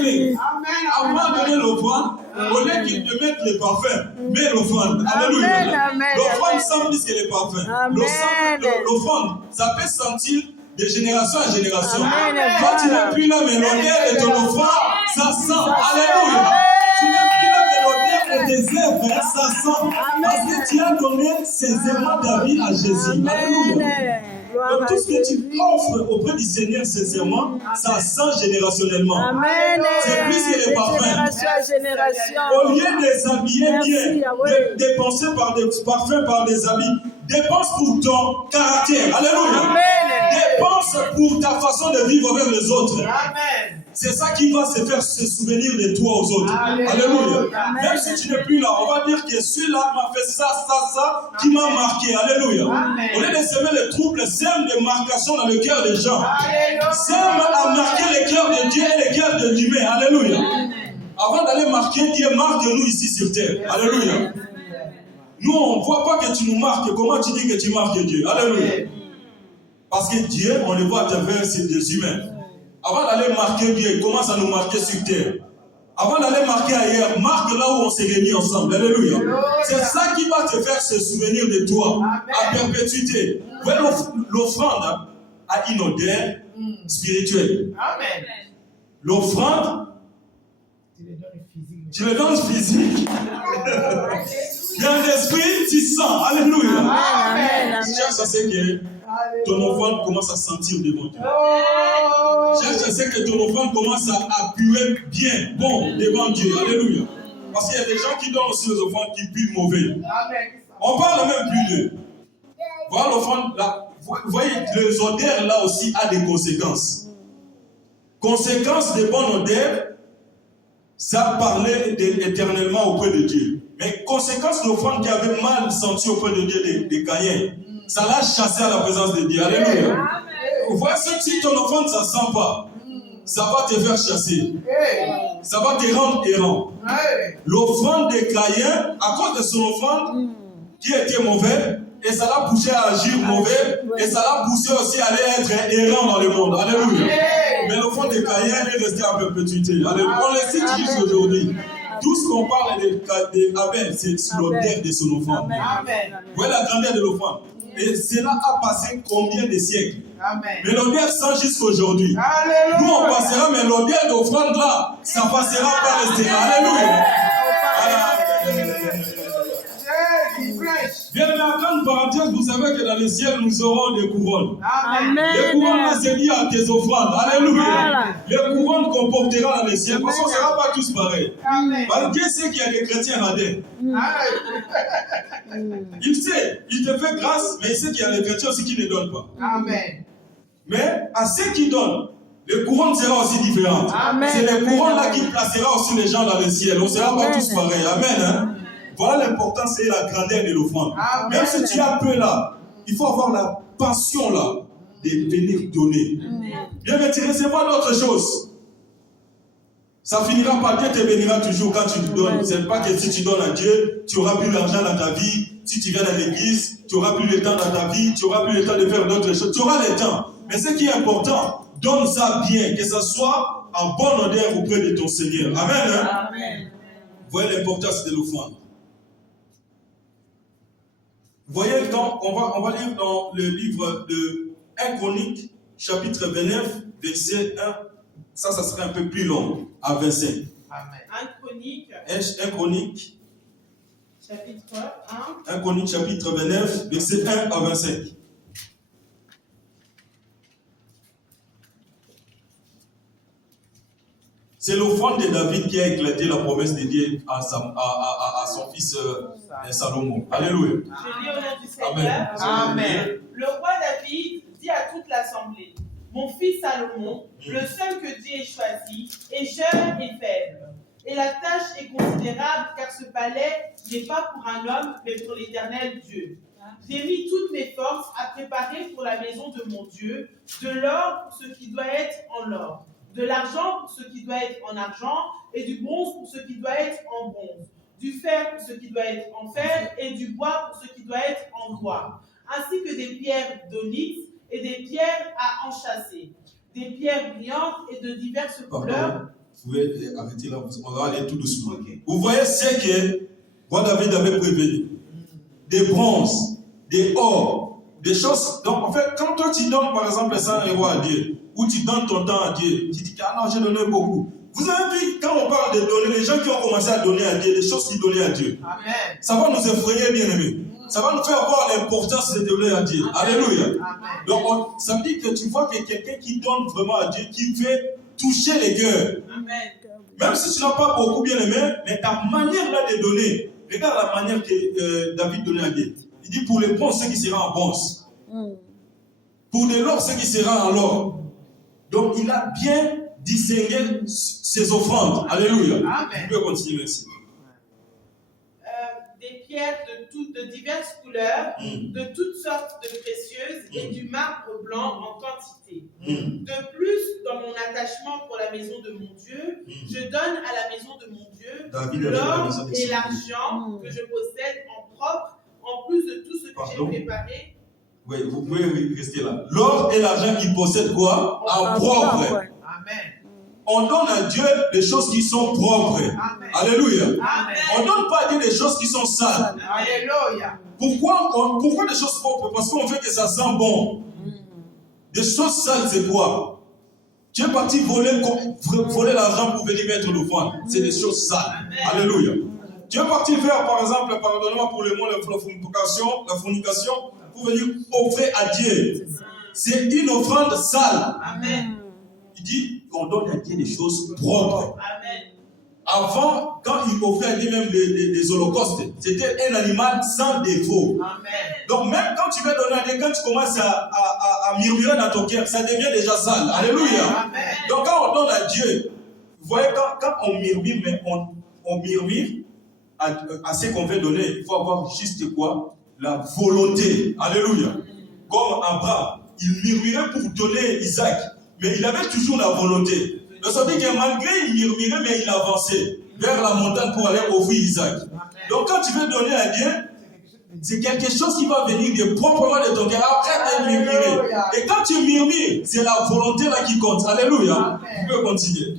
bien-aimés, avant de donner l'offrande, au lieu qu'ils te mettent les parfums, mets l'offrande. Alléluia. L'offrande sent plus que les parfums. L'offrande, ça peut sentir de génération à génération. Quand tu n'es plus là, mais l'odeur de ton offrande, ça sent. Alléluia. Tu n'es plus là, mais l'odeur de tes œuvres, ça sent. Parce que tu as donné sincèrement ta vie à Jésus. Alléluia. Donc tout ce que tu offres auprès du Seigneur sincèrement, ça sent générationnellement. C'est plus que les parfums. Au lieu de s'habiller bien, de dépenser par des parfums, par des habits, dépense pour ton caractère. Alléluia. Dépense pour ta façon de vivre avec les autres. C'est ça qui va se faire se souvenir de toi aux autres. Alléluia. Même si tu n'es plus là, on va dire que celui-là m'a fait ça, qui m'a marqué. Alléluia. Au lieu de semer les troubles, sème des marcations dans le cœur des gens. Sème à marquer le cœur de Dieu et le cœur de l'humain. Alléluia. Avant d'aller marquer Dieu, marque-nous ici sur terre. Alléluia. Nous, on ne voit pas que tu nous marques. Comment tu dis que tu marques Dieu? Alléluia. Parce que Dieu, on le voit à travers des humains. Avant d'aller marquer Dieu, commence à nous marquer sur terre. Avant d'aller marquer ailleurs, marque là où on s'est réunis ensemble. Alléluia. C'est ça qui va te faire se souvenir de toi à perpétuité. Ouais, l'offrande a une odeur spirituelle. L'offrande, tu le donnes physique. Dans l'esprit, tu sens. Alléluia. Cherche à ce que ton offrande commence à sentir devant Dieu. Cherche à ce que ton offrande commence à appuyer bien, bon, devant Dieu. Alléluia. Parce qu'il y a des gens qui donnent aussi les offrandes qui puent mauvais. On parle même plus d'eux. Voilà l'offrande là. Vous voyez, les odeurs là aussi a des conséquences. Conséquences des bonnes odeurs, ça parlait éternellement auprès de Dieu. Mais conséquence de l'offrande qui avait mal senti auprès de Dieu des Caïens, ça l'a chassé à la présence de Dieu. Alléluia. Vous voyez, si ton offrande, ça ne sent pas, ça va te faire chasser. Ça va te rendre errant. L'offrande des Caïens, à cause de son offrande, qui était mauvais, et ça l'a poussé à agir mauvais, et ça l'a poussé aussi à aller être errant dans le monde. Alléluia. Mais l'offrande des Caïens est resté à perpétuité. Alléluia. On les cite juste aujourd'hui. Tout ce qu'on parle d'Abel, c'est l'odeur de son offrande. Vous voyez la grandeur de l'offrande. Et cela a passé combien de siècles? Mais l'odeur sent jusqu'aujourd'hui. Nous on passera, mais l'odeur d'offrande là, ça passera pas rester. Alléluia. Bien, mais en grande parenthèse, vous savez que dans le ciel, nous aurons des couronnes. Les couronnes là, c'est lié à tes offrandes. Alléluia. Les couronnes qu'on portera dans le ciel. Parce qu'on ne sera pas tous pareils. Parce que Dieu sait qu'il y a des chrétiens radins. Il sait, il te fait grâce, mais il sait qu'il y a des chrétiens aussi qui ne donnent pas. Mais à ceux qui donnent, les couronnes seront aussi différentes. C'est les couronnes là qui placera aussi les gens dans le ciel. On ne sera pas tous pareils. Amen. Hein? Voilà l'importance et la grandeur de l'offrande. Même si tu as peu là, il faut avoir la passion là de venir donner. Bien, mais tu ne sais pas d'autre chose. Ça finira par Dieu te bénira toujours quand tu donnes. Ce n'est pas que si tu donnes à Dieu, tu n'auras plus l'argent dans ta vie. Si tu viens dans l'église, tu n'auras plus le temps dans ta vie. Tu n'auras plus le temps de faire d'autres choses. Tu auras le temps. Mais ce qui est important, donne ça bien, que ça soit en bonne odeur auprès de ton Seigneur. Amen. Hein? Amen. Vous voyez l'importance de l'offrande. Vous voyez, on va lire dans le livre de 1 Chronique, chapitre 29, verset 1. Ça serait un peu plus long, à 25. Amen. 1 Chronique, chapitre 1. 1 Chronique, chapitre 29, verset 1 à 25. C'est l'offrande de David qui a éclaté la promesse de Dieu à son fils Salomon. Alléluia. Je lis au nom du Seigneur. Amen. Le roi David dit à toute l'assemblée: mon fils Salomon, le seul que Dieu ait choisi, est jeune et faible. Et la tâche est considérable car ce palais n'est pas pour un homme, mais pour l'Éternel Dieu. J'ai mis toutes mes forces à préparer pour la maison de mon Dieu, de l'or pour ce qui doit être en or, de l'argent pour ce qui doit être en argent, et du bronze pour ce qui doit être en bronze, du fer pour ce qui doit être en fer, et du bois pour ce qui doit être en bois, ainsi que des pierres d'onyx et des pierres à enchâsser, des pierres brillantes et de diverses couleurs, Vous pouvez arrêter là, on va aller tout doucement. Okay. Vous voyez ce que roi David avait prévenu. Des bronzes, des or, des choses. Donc en fait, quand toi tu donnes par exemple 100 € à Dieu, ou tu donnes ton temps à Dieu, tu dis que ah non, j'ai donné beaucoup. Vous avez vu, quand on parle de donner, les gens qui ont commencé à donner à Dieu, des choses qu'ils donnaient à Dieu. Amen. Ça va nous effrayer, bien aimés. Ça va nous faire voir l'importance de donner à Dieu. Amen. Alléluia. Amen. Donc ça veut dire que tu vois que quelqu'un qui donne vraiment à Dieu, qui veut toucher les cœurs. Amen. Même si tu n'as pas beaucoup, bien aimé, mais ta manière là de donner, regarde la manière que David donnait à Dieu. Il dit pour les bronzes, ce qui sera en bronze. Pour de l'or, ce qui sera en or. Donc il a bien distingué ses offrandes. Alléluia. Amen. Tu peux continuer, merci. Des pierres de diverses couleurs, de toutes sortes de précieuses et du marbre blanc en quantité. De plus, dans mon attachement pour la maison de mon Dieu, je donne à la maison de mon Dieu l'or et l'argent que je possède en propre, en plus de tout ce que j'ai préparé. Oui, vous pouvez rester là. L'or et l'argent qu'il possède quoi? En propre. Amen. On donne à Dieu des choses qui sont propres. Amen. Alléluia. Amen. On ne donne pas à Dieu des choses qui sont sales. Alléluia. Pourquoi des choses propres? Parce qu'on fait que ça sent bon. Des choses sales, c'est quoi? Tu es parti voler l'argent pour venir mettre l'offrande. C'est des choses sales. Amen. Alléluia. Tu es parti faire, par exemple, pardonnez-moi pour le mot, la fornication, pour venir offrir à Dieu. C'est une offrande sale. Amen. Il dit qu'on donne à Dieu des choses propres. Amen. Avant, quand il offrait à Dieu même des holocaustes, c'était un animal sans défaut. Amen. Donc même quand tu veux donner à Dieu, quand tu commences à murmurer dans ton cœur, ça devient déjà sale. Alléluia. Amen. Donc quand on donne à Dieu, vous voyez, quand on murmure, mais on murmure à ce qu'on veut donner, il faut avoir juste quoi? La volonté. Alléluia. Comme Abraham, il murmurait pour donner Isaac. Mais il avait toujours la volonté. Donc ça veut dire que malgré il murmurait, mais il avançait vers la montagne pour aller offrir Isaac. Donc quand tu veux donner à Dieu, c'est quelque chose qui va venir de proprement de ton cœur. Après de murmurer. Et quand tu murmures, c'est la volonté là qui compte. Alléluia. Tu peux continuer.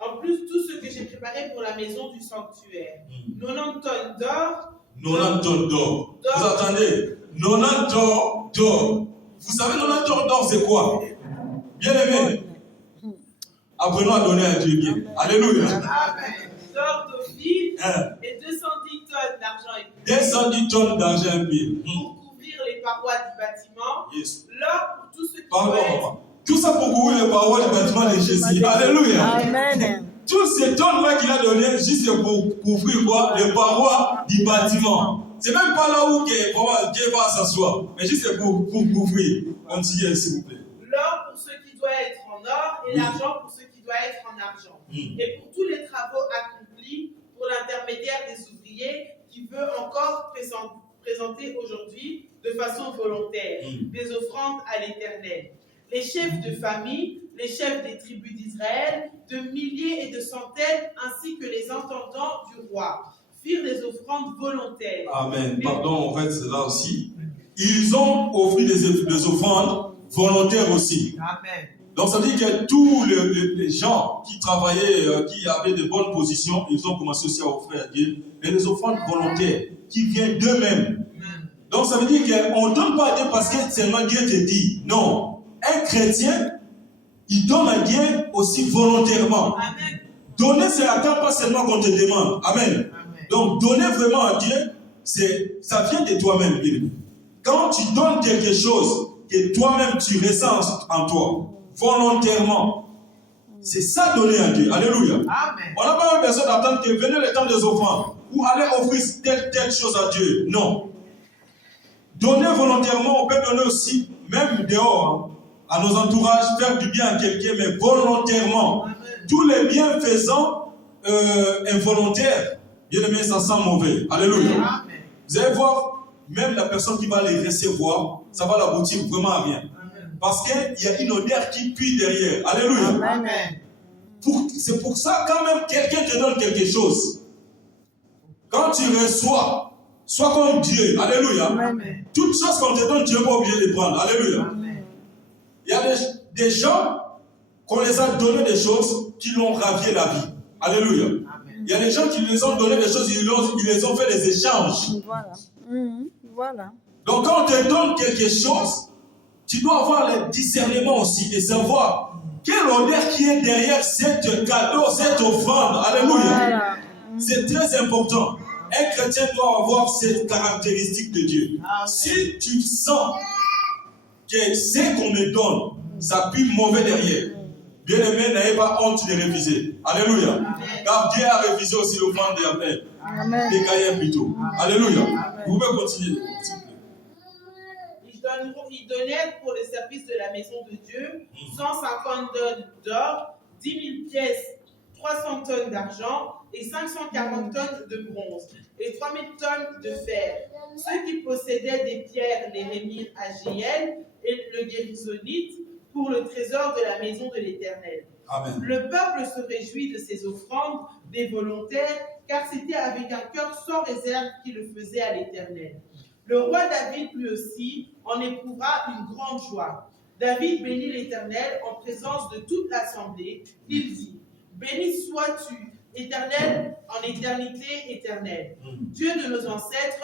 En plus, tout ce que j'ai préparé pour la maison du sanctuaire. 90 tonnes d'or. 90 tonnes d'or. Vous attendez? 90 tonnes d'or. Vous savez, 90 tonnes d'or, c'est quoi? Bien aimé. Apprenons à donner à Dieu bien. Alléluia. Amen. D'or d'Ophir et 210 tonnes d'argent épais. 210 tonnes d'argent épais. Pour couvrir les parois du bâtiment. Yes. L'or pour tout ce qui Pardon, tout ça pour couvrir les parois du bâtiment de Jésus. Alléluia. Amen. Tous ces tonnes-là qu'il a donné, juste pour couvrir quoi? Les parois du bâtiment. C'est même pas là où Dieu va s'asseoir, mais juste pour couvrir. Continuez, s'il vous plaît. L'or pour ce qui doit être en or et l'argent pour ce qui doit être en argent. Et pour tous les travaux accomplis pour l'intermédiaire des ouvriers qui veut encore présenter aujourd'hui de façon volontaire des offrandes à l'Éternel. Les chefs de famille, les chefs des tribus d'Israël, de milliers et de centaines, ainsi que les intendants du roi, firent des offrandes volontaires. Amen. Pardon, en fait, c'est là aussi. Ils ont offert des offrandes volontaires aussi. Amen. Donc, ça veut dire que tous les gens qui travaillaient, qui avaient de bonnes positions, ils ont commencé aussi à offrir à Dieu. Mais les offrandes volontaires qui viennent d'eux-mêmes. Donc, ça veut dire qu'on ne donne pas à Dieu parce que seulement Dieu te dit. Non. Un chrétien, il donne à Dieu aussi volontairement. Amen. Donner, c'est attendre pas seulement qu'on te demande. Amen. Amen. Donc, donner vraiment à Dieu, ça vient de toi-même. Quand tu donnes quelque chose que toi-même tu ressens en toi, volontairement, c'est ça donner à Dieu. Alléluia. Amen. On n'a pas besoin d'attendre que venez le temps des offrandes ou aller offrir telle chose à Dieu. Non. Donner volontairement, on peut donner aussi, même dehors, à nos entourages, faire du bien à quelqu'un, mais volontairement. Amen. Tous les bienfaisants involontaires, bien aimé, ça sent mauvais. Alléluia. Amen. Vous allez voir, même la personne qui va les recevoir, ça va l'aboutir vraiment à rien. Amen. Parce qu'il y a une odeur qui pue derrière. Alléluia. Amen. C'est pour ça, quand même, quelqu'un te donne quelque chose. Quand tu reçois, sois comme Dieu. Alléluia. Amen. Toute chose qu'on te donne, tu n'es pas obligé de prendre. Alléluia. Amen. Il y a des gens qu'on les a donné des choses qui l'ont ravié la vie. Alléluia. Amen. Il y a des gens qui les ont donné des choses, ils les ont fait des échanges. Voilà. Voilà. Donc quand on te donne quelque chose, tu dois avoir le discernement aussi et savoir quelle odeur qui est derrière cette cadeau, cette offrande. Alléluia. Voilà. C'est très important. Un chrétien doit avoir cette caractéristique de Dieu. Amen. Si tu sens que ce qu'on me donne, ça pue mauvais derrière, bien-aimé, n'ayez pas honte de réviser. Alléluia. Amen. Car Dieu a révisé aussi l'offrande d'Abel. Des Caïens plutôt. Amen. Alléluia. Amen. Vous pouvez continuer. Ils donnèrent pour le service de la maison de Dieu 150 tonnes d'or, 10 000 pièces, 300 tonnes d'argent et 540 tonnes de bronze et 3 000 tonnes de fer. Ceux qui possédaient des pierres les remirent à Jéel et le Guérisonite pour le trésor de la maison de l'Éternel. Amen. Le peuple se réjouit de ces offrandes des volontaires, car c'était avec un cœur sans réserve qu'il le faisait à l'Éternel. Le roi David, lui aussi, en éprouvera une grande joie. David bénit l'Éternel en présence de toute l'assemblée. Il dit, « Béni sois-tu, Éternel, en éternité éternelle. Dieu de nos ancêtres,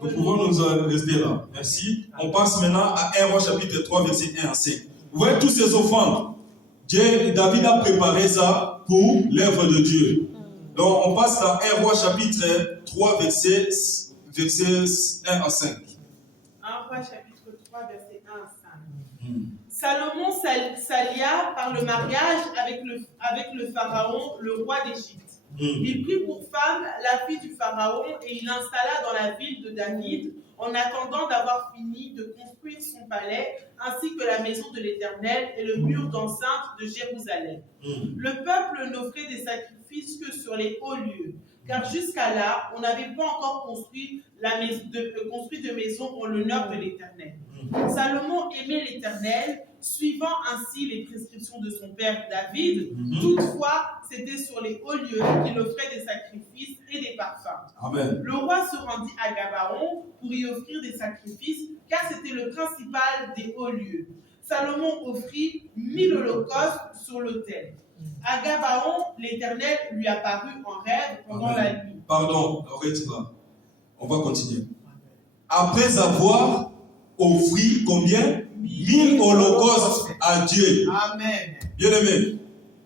nous pouvons nous rester là. Merci. On passe maintenant à 1 Roi chapitre 3, verset 1 à 5. Vous voyez toutes ces offrandes. David a préparé ça pour l'œuvre de Dieu. Donc on passe à 1 Roi chapitre 3, verset 1 à 5. 1 Roi chapitre 3, verset 1 à 5. Salomon s'allia par le mariage avec le pharaon, le roi d'Égypte. Il prit pour femme la fille du pharaon et il l'installa dans la ville de David en attendant d'avoir fini de construire son palais ainsi que la maison de l'Éternel et le mur d'enceinte de Jérusalem. Le peuple n'offrait des sacrifices que sur les hauts lieux, car jusqu'à là, on n'avait pas encore construit de maison en l'honneur de l'Éternel. Salomon aimait l'Éternel, suivant ainsi les prescriptions de son père David. Toutefois, c'était sur les hauts lieux qu'il offrait des sacrifices et des parfums. Amen. Le roi se rendit à Gabaon pour y offrir des sacrifices, car c'était le principal des hauts lieux. Salomon offrit 1000 holocaustes sur l'autel. À Gabaon, l'Éternel lui apparut en rêve pendant la nuit. Pardon, arrête là. On va continuer. Après avoir offert combien? 1000 holocaustes à Dieu. Amen. Bien aimé,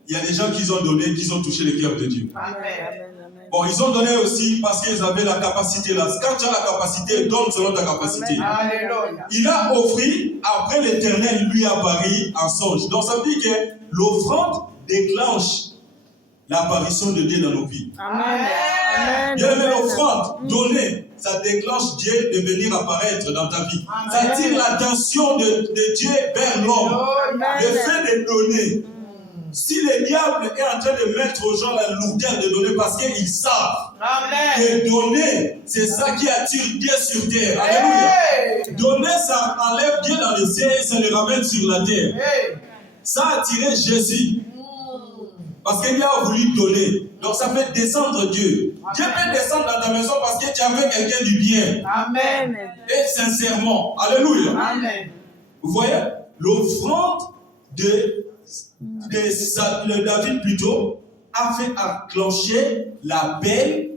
il y a des gens qui ont donné, qui ont touché le cœur de Dieu. Amen. Bon, ils ont donné aussi parce qu'ils avaient la capacité là. Quand tu as la capacité, donne selon ta capacité. Amen. Il a offert, après l'Éternel lui apparu en songe. Donc ça veut dire que l'offrande déclenche l'apparition de Dieu dans nos vies. Amen. Bien aimé, l'offrande donnée, ça déclenche Dieu de venir apparaître dans ta vie. Amen. Ça attire l'attention de Dieu vers l'homme. Le fait de donner. Si le diable est en train de mettre aux gens la lourdeur de donner parce qu'ils savent que donner, c'est ça qui attire Dieu sur terre. Alléluia. Donner, ça enlève Dieu dans le ciel et ça le ramène sur la terre. Ça a attiré Jésus. Parce qu'il a voulu donner. Donc ça fait descendre Dieu. Amen. Dieu peut descendre dans ta maison parce que tu as fait quelqu'un du bien. Amen. Et sincèrement. Alléluia. Amen. Vous voyez, l'offrande de David plutôt a fait enclencher l'appel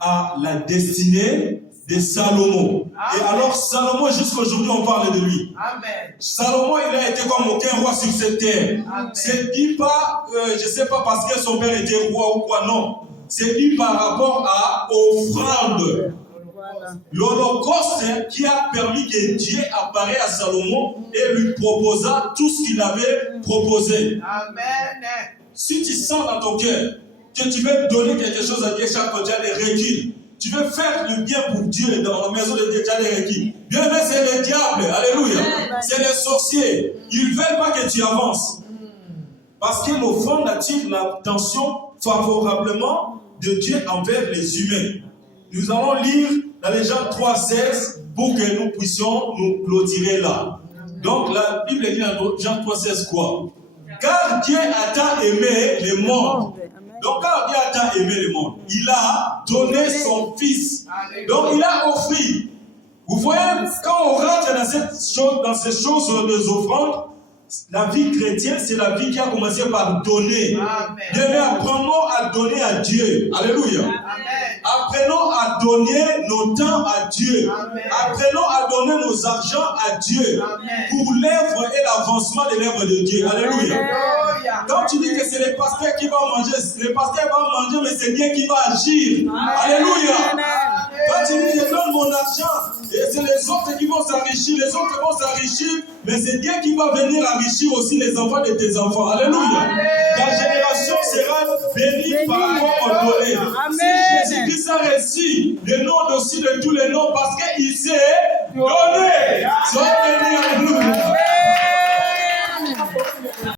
à la destinée de Salomon. Amen. Et alors Salomon, jusqu'aujourd'hui, on parle de lui. Amen. Salomon, il a été comme aucun roi sur cette terre. C'est dit pas, je ne sais pas parce que son père était roi ou quoi, non. C'est dit par rapport à offrande. L'Holocauste qui a permis que Dieu apparaisse à Salomon et lui proposa tout ce qu'il avait proposé. Amen. Si tu sens dans ton cœur que tu veux donner quelque chose à Dieu chaque fois, tu as des requis. Tu veux faire du bien pour Dieu dans la maison de Dieu, tu as des requis. Bien aimé, c'est le diable. Alléluia. C'est les sorciers. Ils ne veulent pas que tu avances. Parce que l'offrande attire l'attention favorablement de Dieu envers les humains. Nous allons lire dans les Jean 3,16 pour que nous puissions nous clôturer là. Donc la Bible dit dans Jean 3,16 quoi? Car Dieu a tant aimé le monde. Donc quand Dieu a tant aimé le monde, il a donné son Fils. Donc il a offert. Vous voyez, quand on rentre dans ces choses des offrandes, La vie chrétienne, c'est la vie qui a commencé par donner. Amen. Apprenons à donner à Dieu. Alléluia. Amen. Apprenons à donner nos temps à Dieu. Amen. Apprenons à donner nos argents à Dieu. Amen. Pour l'œuvre et l'avancement de l'œuvre de Dieu. Alléluia. Alléluia. Quand tu dis que c'est le pasteur qui va manger, le pasteur va manger, mais c'est Dieu qui va agir. Alléluia. Quand tu dis je donne mon argent, et c'est les autres qui vont s'enrichir, les autres vont s'enrichir, mais c'est Dieu qui va venir enrichir aussi les enfants de tes enfants. Alléluia. Ta génération sera bénie par rapport au donné. Si Jésus-Christ a reçu le nom aussi de tous les noms parce qu'il s'est donné. Sois béni, alléluia.